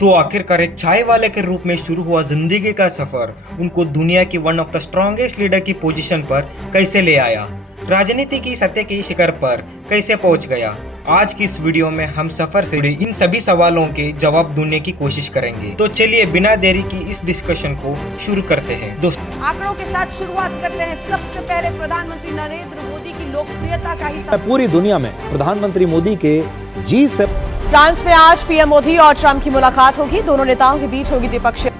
तो आखिरकार एक चाय वाले के रूप में शुरू हुआ जिंदगी का सफर उनको दुनिया की one of the strongest leader की पोजीशन पर कैसे ले आया, राजनीति की सत्य की शिखर पर कैसे पहुंच गया। आज की इस वीडियो में हम सफर से जुड़े इन सभी सवालों के जवाब ढूंढने की कोशिश करेंगे। तो चलिए बिना देरी की इस डिस्कशन को शुरू करते हैं। दोस्तों, आंकड़ों के साथ शुरुआत करते हैं। सबसे पहले प्रधानमंत्री नरेंद्र मोदी की लोकप्रियता का हिस्सा पूरी दुनिया में प्रधानमंत्री मोदी के G7 फ्रांस में आज पीएम मोदी और ट्रंप की मुलाकात होगी। दोनों नेताओं के बीच होगी द्विपक्षीय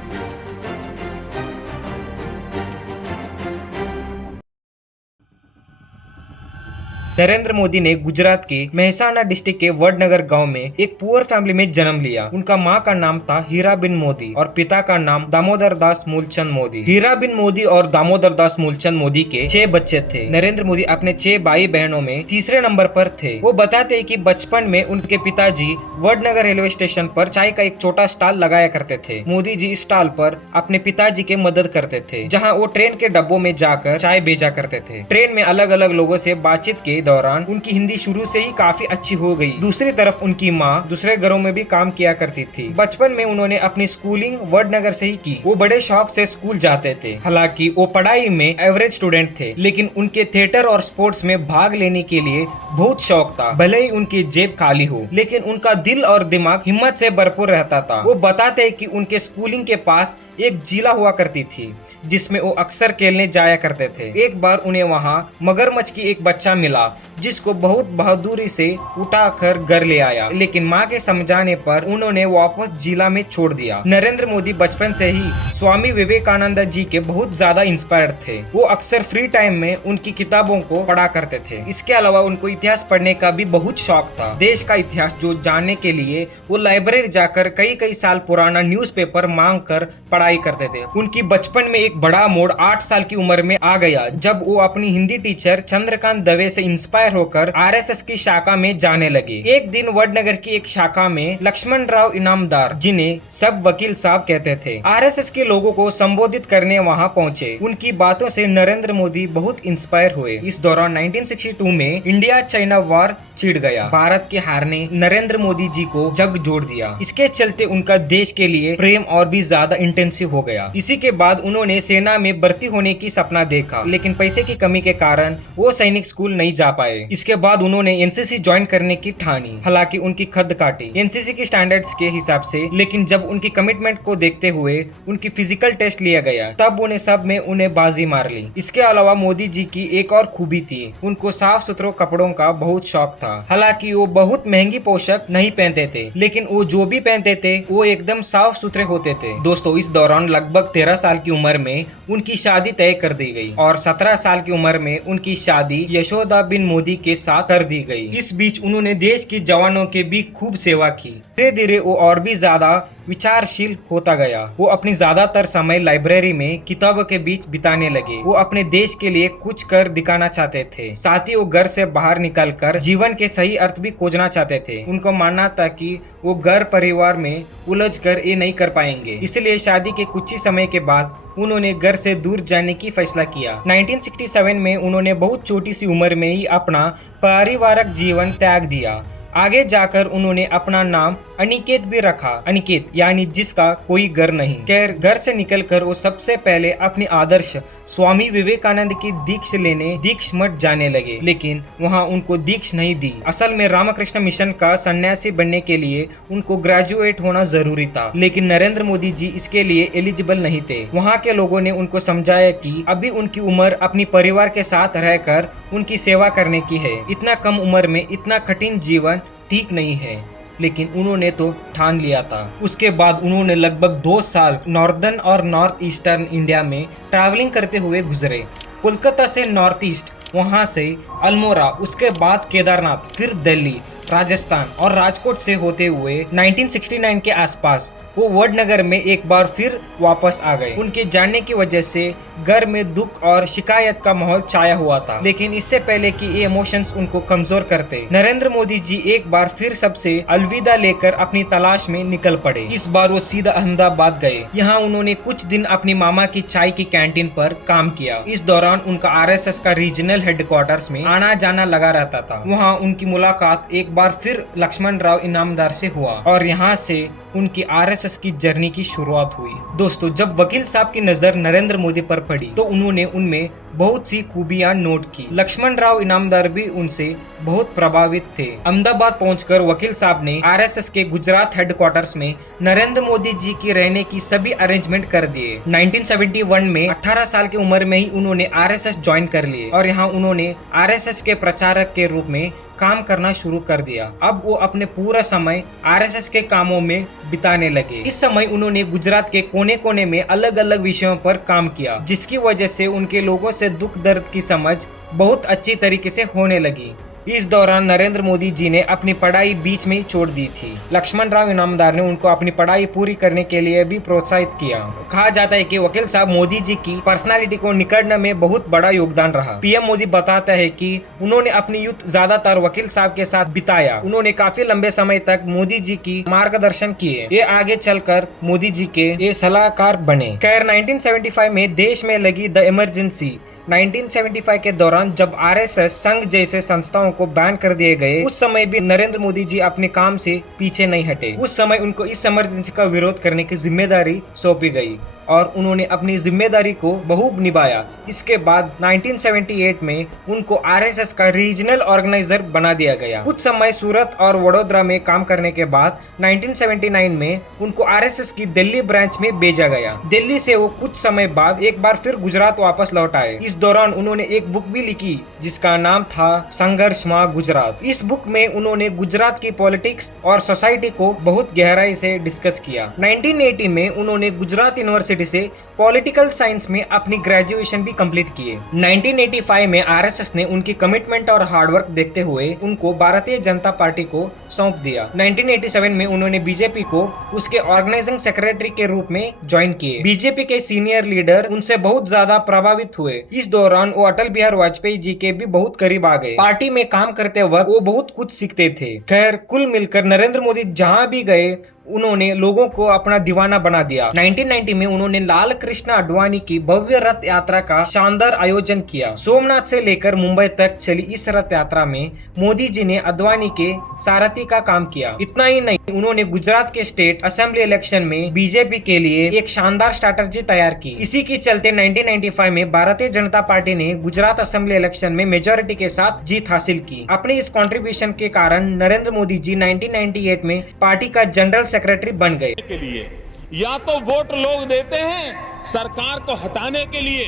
नरेंद्र मोदी ने गुजरात के मेहसाणा डिस्ट्रिक्ट के वडनगर गांव में एक पुअर फैमिली में जन्म लिया। उनका मां का नाम था हीराबिन मोदी और पिता का नाम दामोदर दास मूलचंद मोदी। हीराबिन मोदी और दामोदर दास मूलचंद मोदी के 6 बच्चे थे। नरेंद्र मोदी अपने 6 भाई बहनों में तीसरे नंबर पर थे। वो बताते हैं कि बचपन में उनके पिताजी वडनगर रेलवे स्टेशन पर चाय का एक छोटा स्टॉल लगाया करते थे। मोदी जी इस स्टॉल पर अपने पिताजी के मदद करते थे, जहाँ वो ट्रेन के डब्बों में जाकर चाय बेचा करते थे। ट्रेन में अलग अलग लोगों से बातचीत के दौरान उनकी हिंदी शुरू से ही काफी अच्छी हो गई। दूसरी तरफ उनकी माँ दूसरे घरों में भी काम किया करती थी। बचपन में उन्होंने अपनी स्कूलिंग वडनगर से ही की। वो बड़े शौक से स्कूल जाते थे। हालांकि वो पढ़ाई में एवरेज स्टूडेंट थे, लेकिन उनके थिएटर और स्पोर्ट्स में भाग लेने के लिए बहुत शौक था। भले ही उनकी जेब खाली हो, लेकिन उनका दिल और दिमाग हिम्मत से भरपूर रहता था। वो बताते हैं कि उनके स्कूलिंग के पास एक झीला हुआ करती थी, जिसमें वो अक्सर खेलने जाया करते थे। एक बार उन्हें वहां मगरमच्छ की एक बच्चा मिला, जिसको बहुत बहादुरी से उठाकर घर ले आया, लेकिन माँ के समझाने पर उन्होंने वापस झीला में छोड़ दिया। नरेंद्र मोदी बचपन से ही स्वामी विवेकानंद जी के बहुत ज्यादा इंस्पायर्ड थे। वो अक्सर फ्री टाइम में उनकी किताबों को पढ़ा करते थे। इसके अलावा उनको इतिहास पढ़ने का भी बहुत शौक था। देश का इतिहास जो जानने के लिए वो लाइब्रेरी जाकर कई साल पुराना न्यूज़पेपर मांग कर पढ़ाई करते थे। उनकी बचपन में एक बड़ा मोड़ 8 साल की उम्र में आ गया, जब वो अपनी हिंदी टीचर चंद्रकांत दवे से इंस्पायर होकर आरएसएस की शाखा में जाने लगे। एक दिन वडनगर की एक शाखा में लक्ष्मण राव इनामदार, जिन्हें सब वकील साहब कहते थे, आरएसएस के लोगों को संबोधित करने वहां पहुंचे। उनकी बातों से नरेंद्र मोदी बहुत इंस्पायर हुए। इस दौरान 1962 में इंडिया चाइना वॉर छिड़ गया। भारत के हार ने नरेंद्र मोदी जी को जग जोड़ दिया। इसके चलते उनका देश के लिए प्रेम और भी ज्यादा इंटेंसिव हो गया। इसी के बाद उन्होंने सेना में भर्ती होने की सपना देखा, लेकिन पैसे की कमी के कारण वो सैनिक स्कूल नहीं जा पाए। इसके बाद उन्होंने एनसीसी ज्वाइन करने की ठानी। हालांकि उनकी खद काटी एनसीसी की स्टैंडर्ड्स के हिसाब से, लेकिन जब उनकी कमिटमेंट को देखते हुए उनकी फिजिकल टेस्ट लिया गया, तब उन्हें सब में उन्हें बाजी मार ली। इसके अलावा मोदी जी की एक और खूबी थी, उनको साफ सुथरे कपड़ों का बहुत शौक था। हालांकि वो बहुत महंगी पोशाक नहीं पहनते थे, लेकिन वो जो भी पहनते थे वो एकदम साफ सुथरे होते थे। दोस्तों, इस दौरान लगभग 13 साल की उम्र में उनकी शादी तय कर दी गई और 17 साल की उम्र में उनकी शादी यशोदाबिन मोदी के साथ कर दी गई। इस बीच उन्होंने देश के जवानों के भी खूब सेवा की। धीरे धीरे वो और भी ज्यादा विचारशील होता गया। वो अपनी ज्यादातर समय लाइब्रेरी में किताबों के बीच बिताने लगे। वो अपने देश के लिए कुछ कर दिखाना चाहते थे। साथ ही वो घर से बाहर निकलकर जीवन के सही अर्थ भी खोजना चाहते थे। उनको मानना था कि वो घर परिवार में उलझकर ये नहीं कर पाएंगे, इसलिए शादी के कुछ ही समय के बाद उन्होंने घर से दूर जाने की फैसला किया। 1967 में उन्होंने बहुत छोटी सी उम्र में ही अपना पारिवारिक जीवन त्याग दिया। आगे जाकर उन्होंने अपना नाम अनिकेत भी रखा। अनिकेत यानी जिसका कोई घर नहीं। खैर, घर से निकलकर वो सबसे पहले अपने आदर्श स्वामी विवेकानंद की दीक्षा लेने दीक्ष मठ जाने लगे, लेकिन वहां उनको दीक्ष नहीं दी। असल में रामकृष्ण मिशन का सन्यासी बनने के लिए उनको ग्रेजुएट होना जरूरी था, लेकिन नरेंद्र मोदी जी इसके लिए एलिजिबल नहीं थे। वहां के लोगों ने उनको समझाया कि अभी उनकी उम्र अपनी परिवार के साथ रहकर उनकी सेवा करने की है। इतना कम उम्र में इतना कठिन जीवन ठीक नहीं है, लेकिन उन्होंने तो ठान लिया था। उसके बाद उन्होंने लगभग 2 साल नॉर्दर्न और नॉर्थ ईस्टर्न इंडिया में ट्रैवलिंग करते हुए गुजरे। कोलकाता से नॉर्थ ईस्ट, वहां से अल्मोड़ा, उसके बाद केदारनाथ, फिर दिल्ली, राजस्थान और राजकोट से होते हुए 1969 के आसपास वो वडनगर में एक बार फिर वापस आ गए। उनके जाने की वजह से घर में दुख और शिकायत का माहौल छाया हुआ था, लेकिन इससे पहले कि ये इमोशंस उनको कमजोर करते, नरेंद्र मोदी जी एक बार फिर सबसे अलविदा लेकर अपनी तलाश में निकल पड़े। इस बार वो सीधा अहमदाबाद गए। यहाँ उन्होंने कुछ दिन अपनी मामा की चाय की कैंटीन पर काम किया। इस दौरान उनका आरएसएस का रीजनल हेडक्वार्टर्स में आना जाना लगा रहता था। वहाँ उनकी मुलाकात एक बार फिर लक्ष्मण राव इनामदार से हुआ और यहाँ से उनकी आरएसएस की जर्नी की शुरुआत हुई। दोस्तों, जब वकील साहब की नजर नरेंद्र मोदी पर पड़ी तो उन्होंने उनमें बहुत सी खूबियां नोट की। लक्ष्मण राव इनामदार भी उनसे बहुत प्रभावित थे। अहमदाबाद पहुंचकर वकील साहब ने आरएसएस के गुजरात हेडक्वार्टर्स में नरेंद्र मोदी जी की रहने की सभी अरेंजमेंट कर दिए। 1971 में 18 साल की उम्र में ही उन्होंने आरएसएस ज्वाइन कर लिए और यहाँ उन्होंने आरएसएस के प्रचारक के रूप में काम करना शुरू कर दिया। अब वो अपने पूरा समय आरएसएस के कामों में बिताने लगे। इस समय उन्होंने गुजरात के कोने कोने में अलग अलग विषयों पर काम किया, जिसकी वजह से उनके लोगों से दुख दर्द की समझ बहुत अच्छी तरीके से होने लगी। इस दौरान नरेंद्र मोदी जी ने अपनी पढ़ाई बीच में ही छोड़ दी थी। लक्ष्मण राव इनामदार ने उनको अपनी पढ़ाई पूरी करने के लिए भी प्रोत्साहित किया। कहा जाता है कि वकील साहब मोदी जी की पर्सनालिटी को निकलने में बहुत बड़ा योगदान रहा। पीएम मोदी बताता है कि उन्होंने अपनी यूथ ज्यादातर वकील साहब के साथ बिताया। उन्होंने काफी लंबे समय तक मोदी जी की मार्गदर्शन किए। ये आगे चलकर मोदी जी के ये सलाहकार बने। खैर, 1975 में देश में लगी द इमरजेंसी 1975 के दौरान जब आरएसएस संघ जैसे संस्थाओं को बैन कर दिए गए, उस समय भी नरेंद्र मोदी जी अपने काम से पीछे नहीं हटे। उस समय उनको इस इमरजेंसी का विरोध करने की जिम्मेदारी सौंपी गई और उन्होंने अपनी जिम्मेदारी को बखूब निभाया। इसके बाद 1978 में उनको आरएसएस का रीजनल ऑर्गेनाइजर बना दिया गया। कुछ समय सूरत और वडोदरा में काम करने के बाद 1979 में उनको आरएसएस की दिल्ली ब्रांच में भेजा गया। दिल्ली से वो कुछ समय बाद एक बार फिर गुजरात वापस लौट आए। इस दौरान उन्होंने एक बुक भी लिखी जिसका नाम था संघर्ष मां गुजरात। इस बुक में उन्होंने गुजरात की पॉलिटिक्स और सोसाइटी को बहुत गहराई से डिस्कस किया। 1980 में उन्होंने गुजरात यूनिवर्सिटी से पॉलिटिकल साइंस में अपनी ग्रेजुएशन भी कंप्लीट किए। 1985 में आरएसएस ने उनकी कमिटमेंट और हार्डवर्क देखते हुए उनको भारतीय जनता पार्टी को सौंप दिया। 1987 में उन्होंने बीजेपी को उसके ऑर्गेनाइजिंग सेक्रेटरी के रूप में ज्वाइन किए। बीजेपी के सीनियर लीडर उनसे बहुत ज्यादा प्रभावित हुए। इस दौरान वो अटल बिहारी वाजपेयी जी के भी बहुत करीब आ गए। पार्टी में काम करते वक्त वो बहुत कुछ सीखते थे। खैर, कुल मिलकर नरेंद्र मोदी जहाँ भी गए उन्होंने लोगों को अपना दीवाना बना दिया। 1990 में उन्होंने लाल कृष्ण आडवाणी की भव्य रथ यात्रा का शानदार आयोजन किया। सोमनाथ से लेकर मुंबई तक चली इस रथ यात्रा में मोदी जी ने आडवाणी के सारथी का काम किया। इतना ही नहीं, उन्होंने गुजरात के स्टेट असेंबली इलेक्शन में बीजेपी के लिए एक शानदार स्ट्रैटेजी तैयार की। इसी के चलते 1995 में भारतीय जनता पार्टी ने गुजरात असेंबली इलेक्शन में मेजोरिटी के साथ जीत हासिल की। अपने इस कंट्रीब्यूशन के कारण नरेंद्र मोदी जी 1998 में पार्टी का जनरल सेक्रेटरी बन गए। के लिए या तो वोट लोग देते हैं सरकार को हटाने के लिए,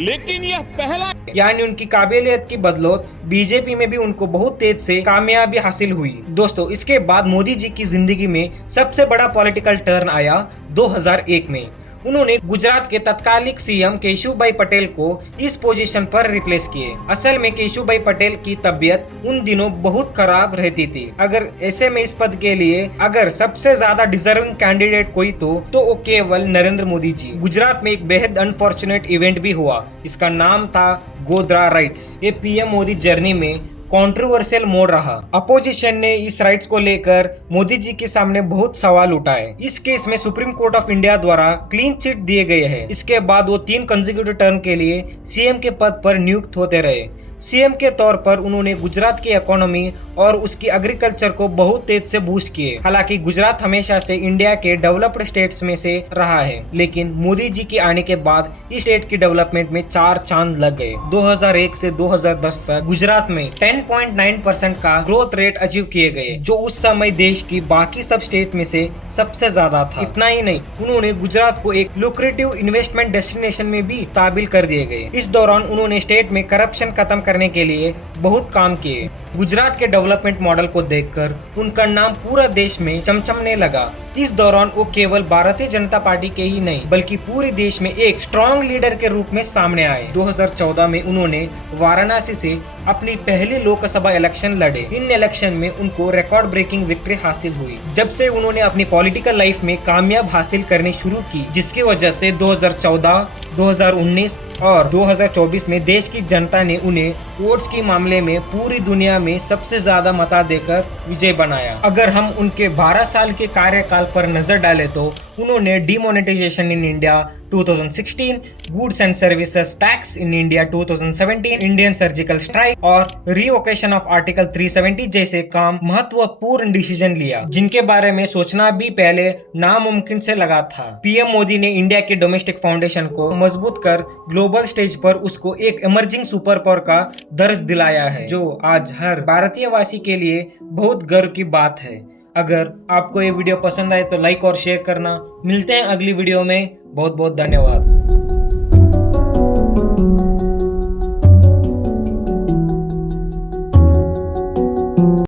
लेकिन यह पहला यानी उनकी काबिलियत की बदौलत बीजेपी में भी उनको बहुत तेज से कामयाबी हासिल हुई। दोस्तों, इसके बाद मोदी जी की जिंदगी में सबसे बड़ा पॉलिटिकल टर्न आया 2001 में। उन्होंने गुजरात के तत्कालिक सीएम केशुभाई पटेल को इस पोजीशन पर रिप्लेस किए। असल में केशुभाई पटेल की तबीयत उन दिनों बहुत खराब रहती थी। अगर ऐसे में इस पद के लिए अगर सबसे ज्यादा डिजर्विंग कैंडिडेट कोई तो वो केवल नरेंद्र मोदी जी। गुजरात में एक बेहद अनफॉर्चुनेट इवेंट भी हुआ। इसका नाम था गोधरा राइट्स। ये पीएम मोदी जर्नी में कंट्रोवर्शियल मोड़ रहा। अपोजिशन ने इस राइट्स को लेकर मोदी जी के सामने बहुत सवाल उठाए। इस केस में सुप्रीम कोर्ट ऑफ इंडिया द्वारा क्लीन चिट दिए गए हैं। इसके बाद वो 3 कंसेक्यूटिव टर्म के लिए सीएम के पद पर नियुक्त होते रहे। सीएम के तौर पर उन्होंने गुजरात की इकोनॉमी और उसकी एग्रीकल्चर को बहुत तेज से बूस्ट किए। हालांकि गुजरात हमेशा से इंडिया के डेवलप्ड स्टेट्स में से रहा है, लेकिन मोदी जी के आने के बाद इस स्टेट की डेवलपमेंट में 4 चांद लग गए। 2001 से 2010 तक गुजरात में 10.9% का ग्रोथ रेट अचीव किए गए, जो उस समय देश की बाकी सब स्टेट में से सबसे ज्यादा था। इतना ही नहीं, उन्होंने गुजरात को एक लुक्रेटिव इन्वेस्टमेंट डेस्टिनेशन में भी ताबिल कर दिए गए। इस दौरान उन्होंने स्टेट में करप्शन खत्म करने के लिए बहुत काम किए। गुजरात के डेवलपमेंट मॉडल को देखकर उनका नाम पूरा देश में चमचमने लगा। इस दौरान वो केवल भारतीय जनता पार्टी के ही नहीं बल्कि पूरे देश में एक स्ट्रॉन्ग लीडर के रूप में सामने आए। 2014 में उन्होंने वाराणसी से अपनी पहली लोकसभा इलेक्शन लड़े। इन इलेक्शन में उनको रिकॉर्ड ब्रेकिंग विक्ट्री हासिल हुई। जब से उन्होंने अपनी पॉलिटिकल लाइफ में कामयाब हासिल करनी शुरू की, जिसकी वजह से 2014, 2019 और 2024 में देश की जनता ने उन्हें वोट्स के मामले में पूरी दुनिया में सबसे ज्यादा मता देकर विजय बनाया। अगर हम उनके 12 साल के कार्यकाल पर नजर डालें तो उन्होंने demonetisation in India, 2016, goods and services tax in India 2017, Indian surgical strike और रिवोकेशन ऑफ आर्टिकल 370 जैसे काम महत्वपूर्ण डिसीजन लिया, जिनके बारे में सोचना भी पहले नामुमकिन से लगा था। पीएम मोदी ने इंडिया के डोमेस्टिक फाउंडेशन को मजबूत कर ग्लोबल स्टेज पर उसको एक इमर्जिंग सुपर पावर का दर्ज दिलाया है, जो आज हर भारतीय वासी के लिए बहुत गर्व की बात है। अगर आपको ये वीडियो पसंद आए तो लाइक और शेयर करना। मिलते हैं अगली वीडियो में। बहुत बहुत धन्यवाद।